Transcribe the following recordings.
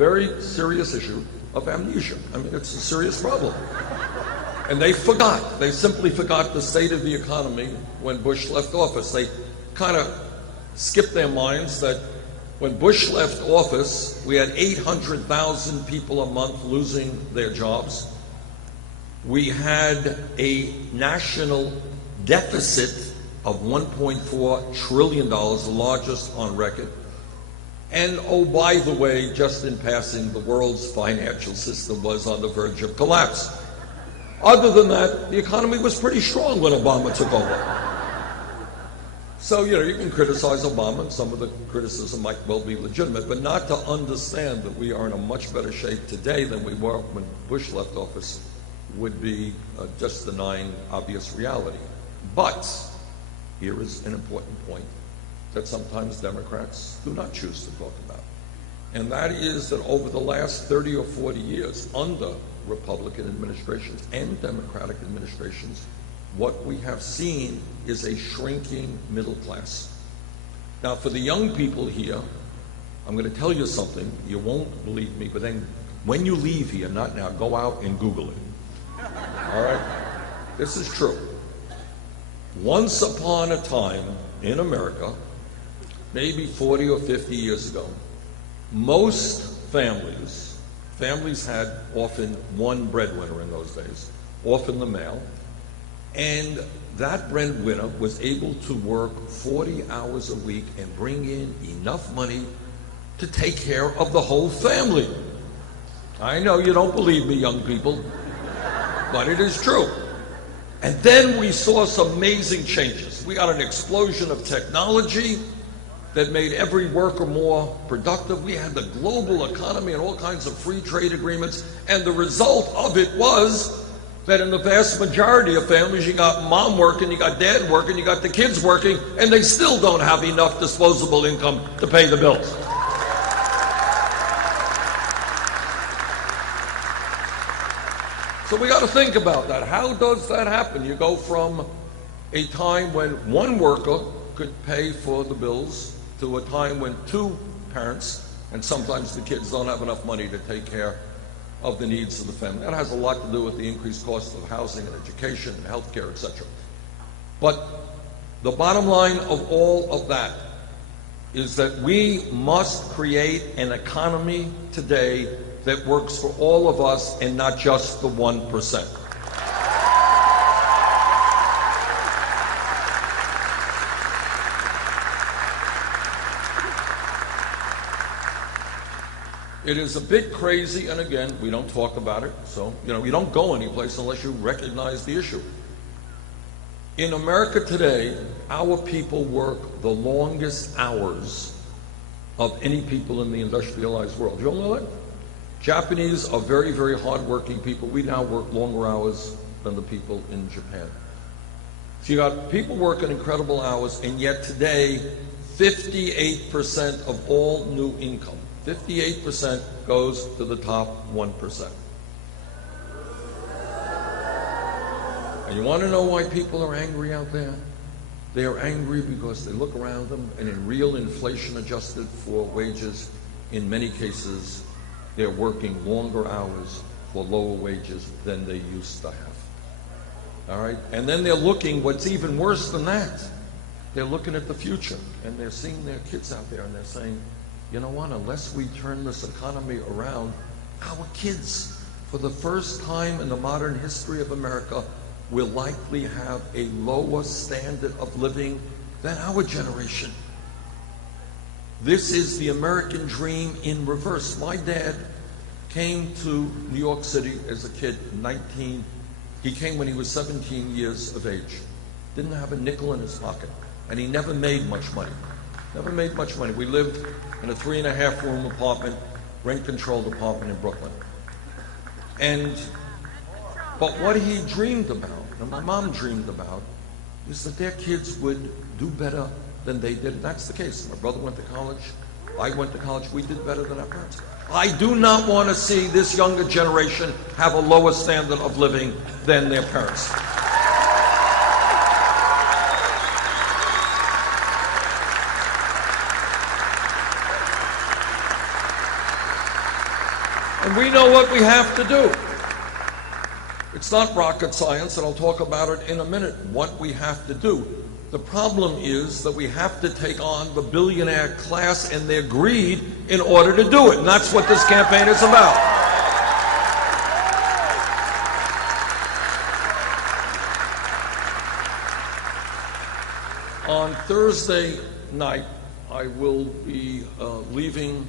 very serious issue of amnesia. I mean, it's a serious problem. And they forgot. They simply forgot the state of the economy when Bush left office. They kind of skipped their minds that when Bush left office, we had 800,000 people a month losing their jobs. We had a national deficit of $1.4 trillion, the largest on record. And oh, by the way, just in passing, the world's financial system was on the verge of collapse. Other than that, the economy was pretty strong when Obama took over. So, you can criticize Obama, and some of the criticism might well be legitimate, but not to understand that we are in a much better shape today than we were when Bush left office would be just denying obvious reality. But here is an important point that sometimes Democrats do not choose to talk about. And that is that over the last 30 or 40 years, under Republican administrations and Democratic administrations, what we have seen is a shrinking middle class. Now, for the young people here, I'm going to tell you something. You won't believe me, but then when you leave here, not now, go out and Google it. All right? This is true. Once upon a time in America, maybe 40 or 50 years ago, most families had often one breadwinner in those days, often the male, and that breadwinner was able to work 40 hours a week and bring in enough money to take care of the whole family. I know you don't believe me, young people, but it is true. And then we saw some amazing changes. We got an explosion of technology that made every worker more productive. We had the global economy and all kinds of free trade agreements. And the result of it was that in the vast majority of families, you got mom working, you got dad working, you got the kids working, and they still don't have enough disposable income to pay the bills. So we got to think about that. How does that happen? You go from a time when one worker could pay for the bills to a time when two parents, and sometimes the kids don't have enough money to take care of the needs of the family. That has a lot to do with the increased cost of housing and education and health care, etc. But the bottom line of all of that is that we must create an economy today that works for all of us and not just the 1%. It is a bit crazy, and again, we don't talk about it, so, you don't go anyplace unless you recognize the issue. In America today, our people work the longest hours of any people in the industrialized world. You all know that? Japanese are very, very hard-working people. We now work longer hours than the people in Japan. So you got people working incredible hours, and yet today, 58% of all new income, 58% goes to the top 1%. And you want to know why people are angry out there? They are angry because they look around them, and in real inflation adjusted for wages, in many cases, they're working longer hours for lower wages than they used to have. All right? And then they're looking, what's even worse than that, they're looking at the future, and they're seeing their kids out there, and they're saying, you know what, unless we turn this economy around, our kids, for the first time in the modern history of America, will likely have a lower standard of living than our generation. This is the American dream in reverse. My dad came to New York City as a kid, he came when he was 17 years of age. Didn't have a nickel in his pocket, and he never made much money. Never made much money. We lived in a 3.5-room apartment, rent-controlled apartment in Brooklyn. But what he dreamed about, and my mom dreamed about, is that their kids would do better than they did. And that's the case. My brother went to college. I went to college. We did better than our parents. I do not want to see this younger generation have a lower standard of living than their parents. And we know what we have to do. It's not rocket science, and I'll talk about it in a minute, what we have to do. The problem is that we have to take on the billionaire class and their greed in order to do it. And that's what this campaign is about. On Thursday night, I will be leaving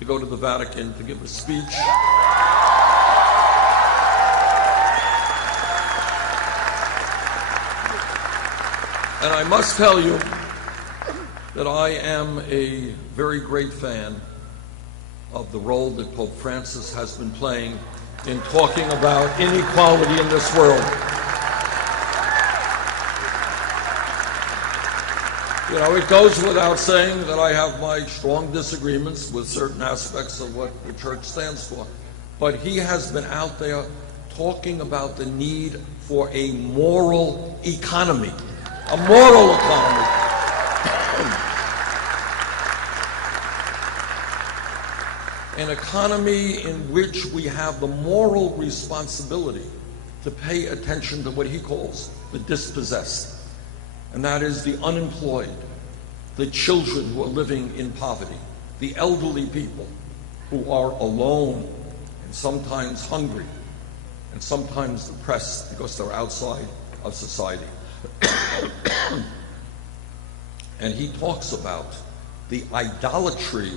to go to the Vatican to give a speech. And I must tell you that I am a very great fan of the role that Pope Francis has been playing in talking about inequality in this world. You know, it goes without saying that I have my strong disagreements with certain aspects of what the church stands for. But he has been out there talking about the need for a moral economy. A moral economy. An economy in which we have the moral responsibility to pay attention to what he calls the dispossessed. And that is the unemployed, the children who are living in poverty, the elderly people who are alone and sometimes hungry and sometimes depressed because they're outside of society. And he talks about the idolatry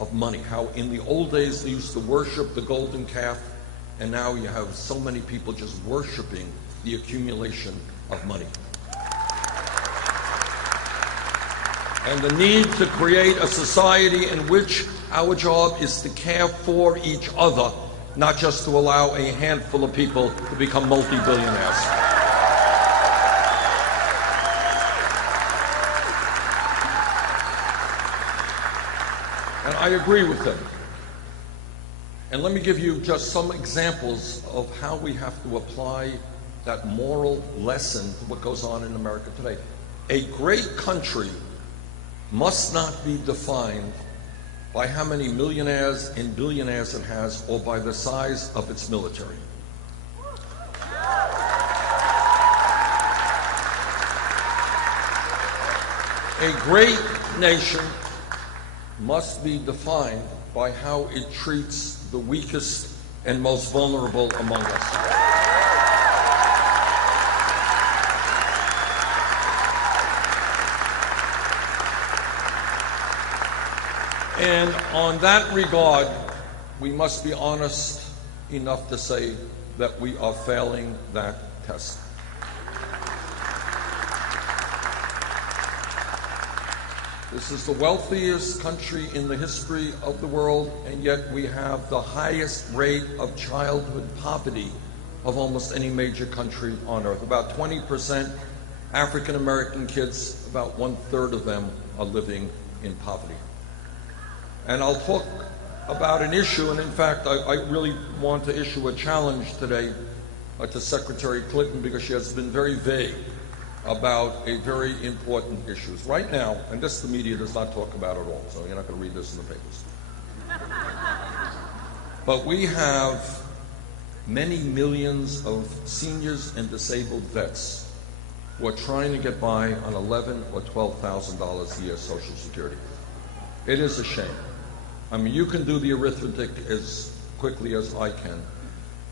of money, how in the old days they used to worship the golden calf, and now you have so many people just worshiping the accumulation of money. And the need to create a society in which our job is to care for each other, not just to allow a handful of people to become multi-billionaires. And I agree with him. And let me give you just some examples of how we have to apply that moral lesson to what goes on in America today. A great country must not be defined by how many millionaires and billionaires it has or by the size of its military. A great nation must be defined by how it treats the weakest and most vulnerable among us. And on that regard, we must be honest enough to say that we are failing that test. This is the wealthiest country in the history of the world, and yet we have the highest rate of childhood poverty of almost any major country on earth. About 20% African American kids, about 1/3 of them are living in poverty. And I'll talk about an issue, and in fact, I really want to issue a challenge today to Secretary Clinton, because she has been very vague about a very important issue. Right now, and this the media does not talk about at all, so you're not going to read this in the papers. But we have many millions of seniors and disabled vets who are trying to get by on $11,000 or $12,000 a year Social Security. It is a shame. I mean, you can do the arithmetic as quickly as I can.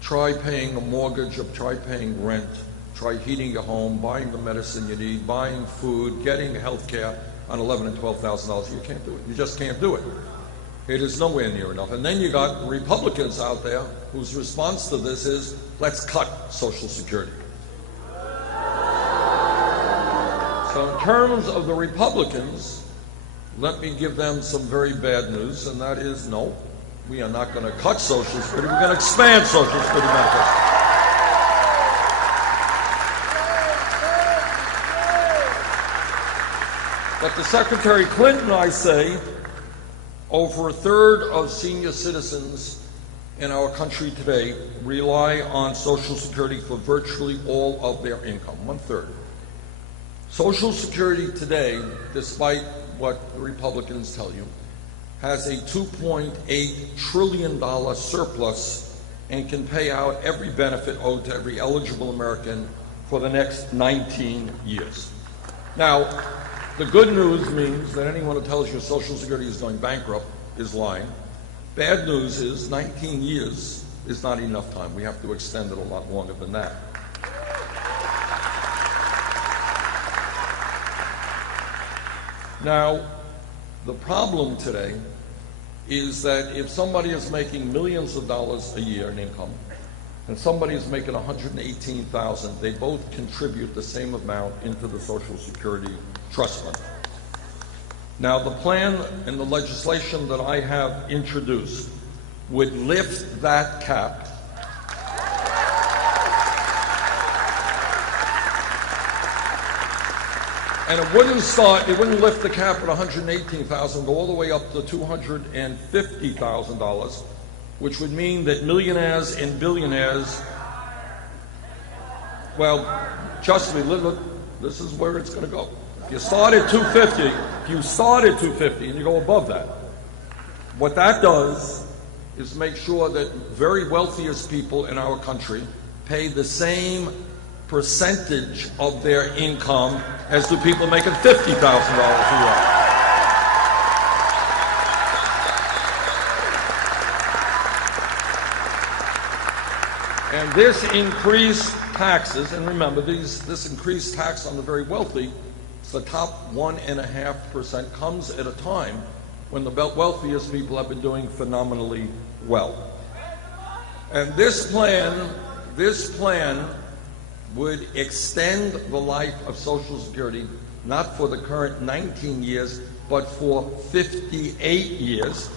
Try paying a mortgage, or try paying rent, try heating your home, buying the medicine you need, buying food, getting health care on $11,000 and $12,000. You can't do it. You just can't do it. It is nowhere near enough. And then you got Republicans out there whose response to this is, let's cut Social Security. So in terms of the Republicans, let me give them some very bad news, and that is, no, we are not going to cut Social Security. We're going to expand Social Security benefits. But to Secretary Clinton, I say, over 1/3 of senior citizens in our country today rely on Social Security for virtually all of their income, 1/3. Social Security today, despite what the Republicans tell you, has a $2.8 trillion surplus and can pay out every benefit owed to every eligible American for the next 19 years. Now, the good news means that anyone who tells you Social Security is going bankrupt is lying. Bad news is 19 years is not enough time. We have to extend it a lot longer than that. Now, the problem today is that if somebody is making millions of dollars a year in income and somebody is making $118,000, they both contribute the same amount into the Social Security Trust Fund. Now, the plan and the legislation that I have introduced would lift that cap and it wouldn't lift the cap at $118,000, go all the way up to $250,000, which would mean that millionaires and billionaires, well, trust me, this is where it's going to go. If you start at $250 and you go above that, what that does is make sure that very wealthiest people in our country pay the same percentage of their income as do people making $50,000 a year. And this increased taxes, and remember, this increased tax on the very wealthy, the top 1.5%, comes at a time when the wealthiest people have been doing phenomenally well. And this plan would extend the life of Social Security, not for the current 19 years, but for 58 years.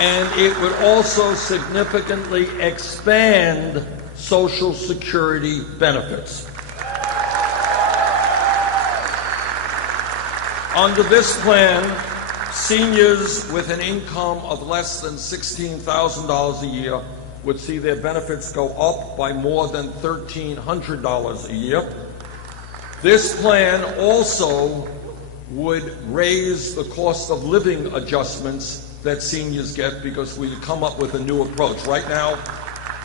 And it would also significantly expand Social Security benefits. Under this plan, seniors with an income of less than $16,000 a year would see their benefits go up by more than $1,300 a year. This plan also would raise the cost of living adjustments that seniors get because we come up with a new approach. Right now,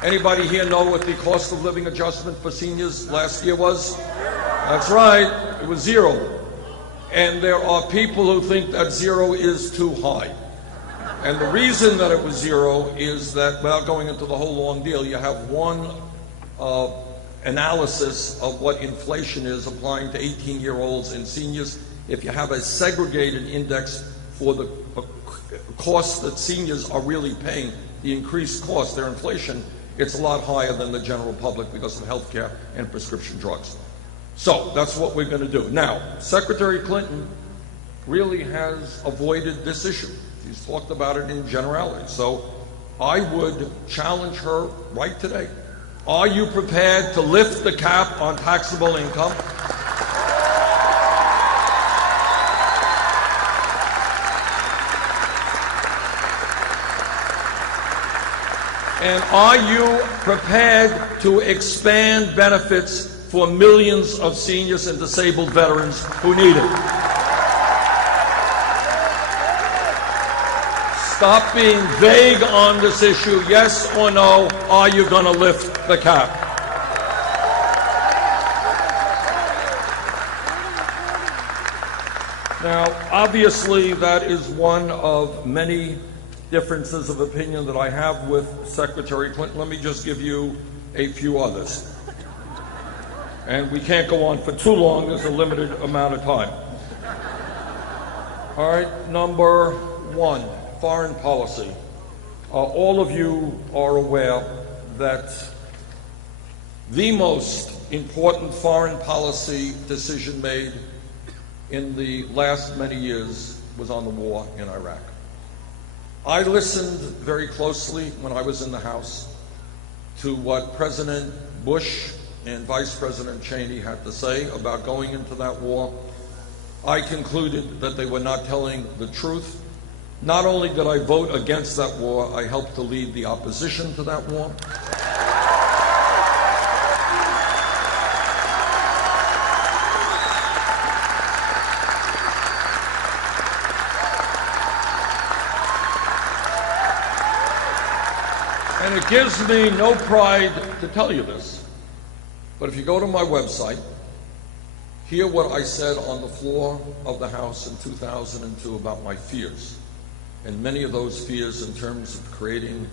anybody here know what the cost of living adjustment for seniors last year was? That's right, it was zero. And there are people who think that zero is too high. And the reason that it was zero is that, without going into the whole long deal, you have one analysis of what inflation is applying to 18-year-olds and seniors. If you have a segregated index for the costs that seniors are really paying, the increased cost, their inflation, it's a lot higher than the general public because of health care and prescription drugs. So that's what we're going to do. Now, Secretary Clinton really has avoided this issue. She's talked about it in generality. So I would challenge her right today. Are you prepared to lift the cap on taxable income? And are you prepared to expand benefits for millions of seniors and disabled veterans who need it? Stop being vague on this issue. Yes or no, are you going to lift the cap? Now, obviously, that is one of many differences of opinion that I have with Secretary Clinton. Let me just give you a few others. And we can't go on for too long. There's a limited amount of time. All right, number one, foreign policy. All of you are aware that the most important foreign policy decision made in the last many years was on the war in Iraq. I listened very closely when I was in the House to what President Bush and Vice President Cheney had to say about going into that war. I concluded that they were not telling the truth. Not only did I vote against that war, I helped to lead the opposition to that war. And it gives me no pride to tell you this, but if you go to my website, hear what I said on the floor of the House in 2002 about my fears. And many of those fears in terms of creating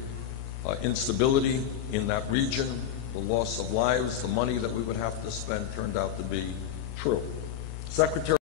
instability in that region, the loss of lives, the money that we would have to spend turned out to be true. Secretary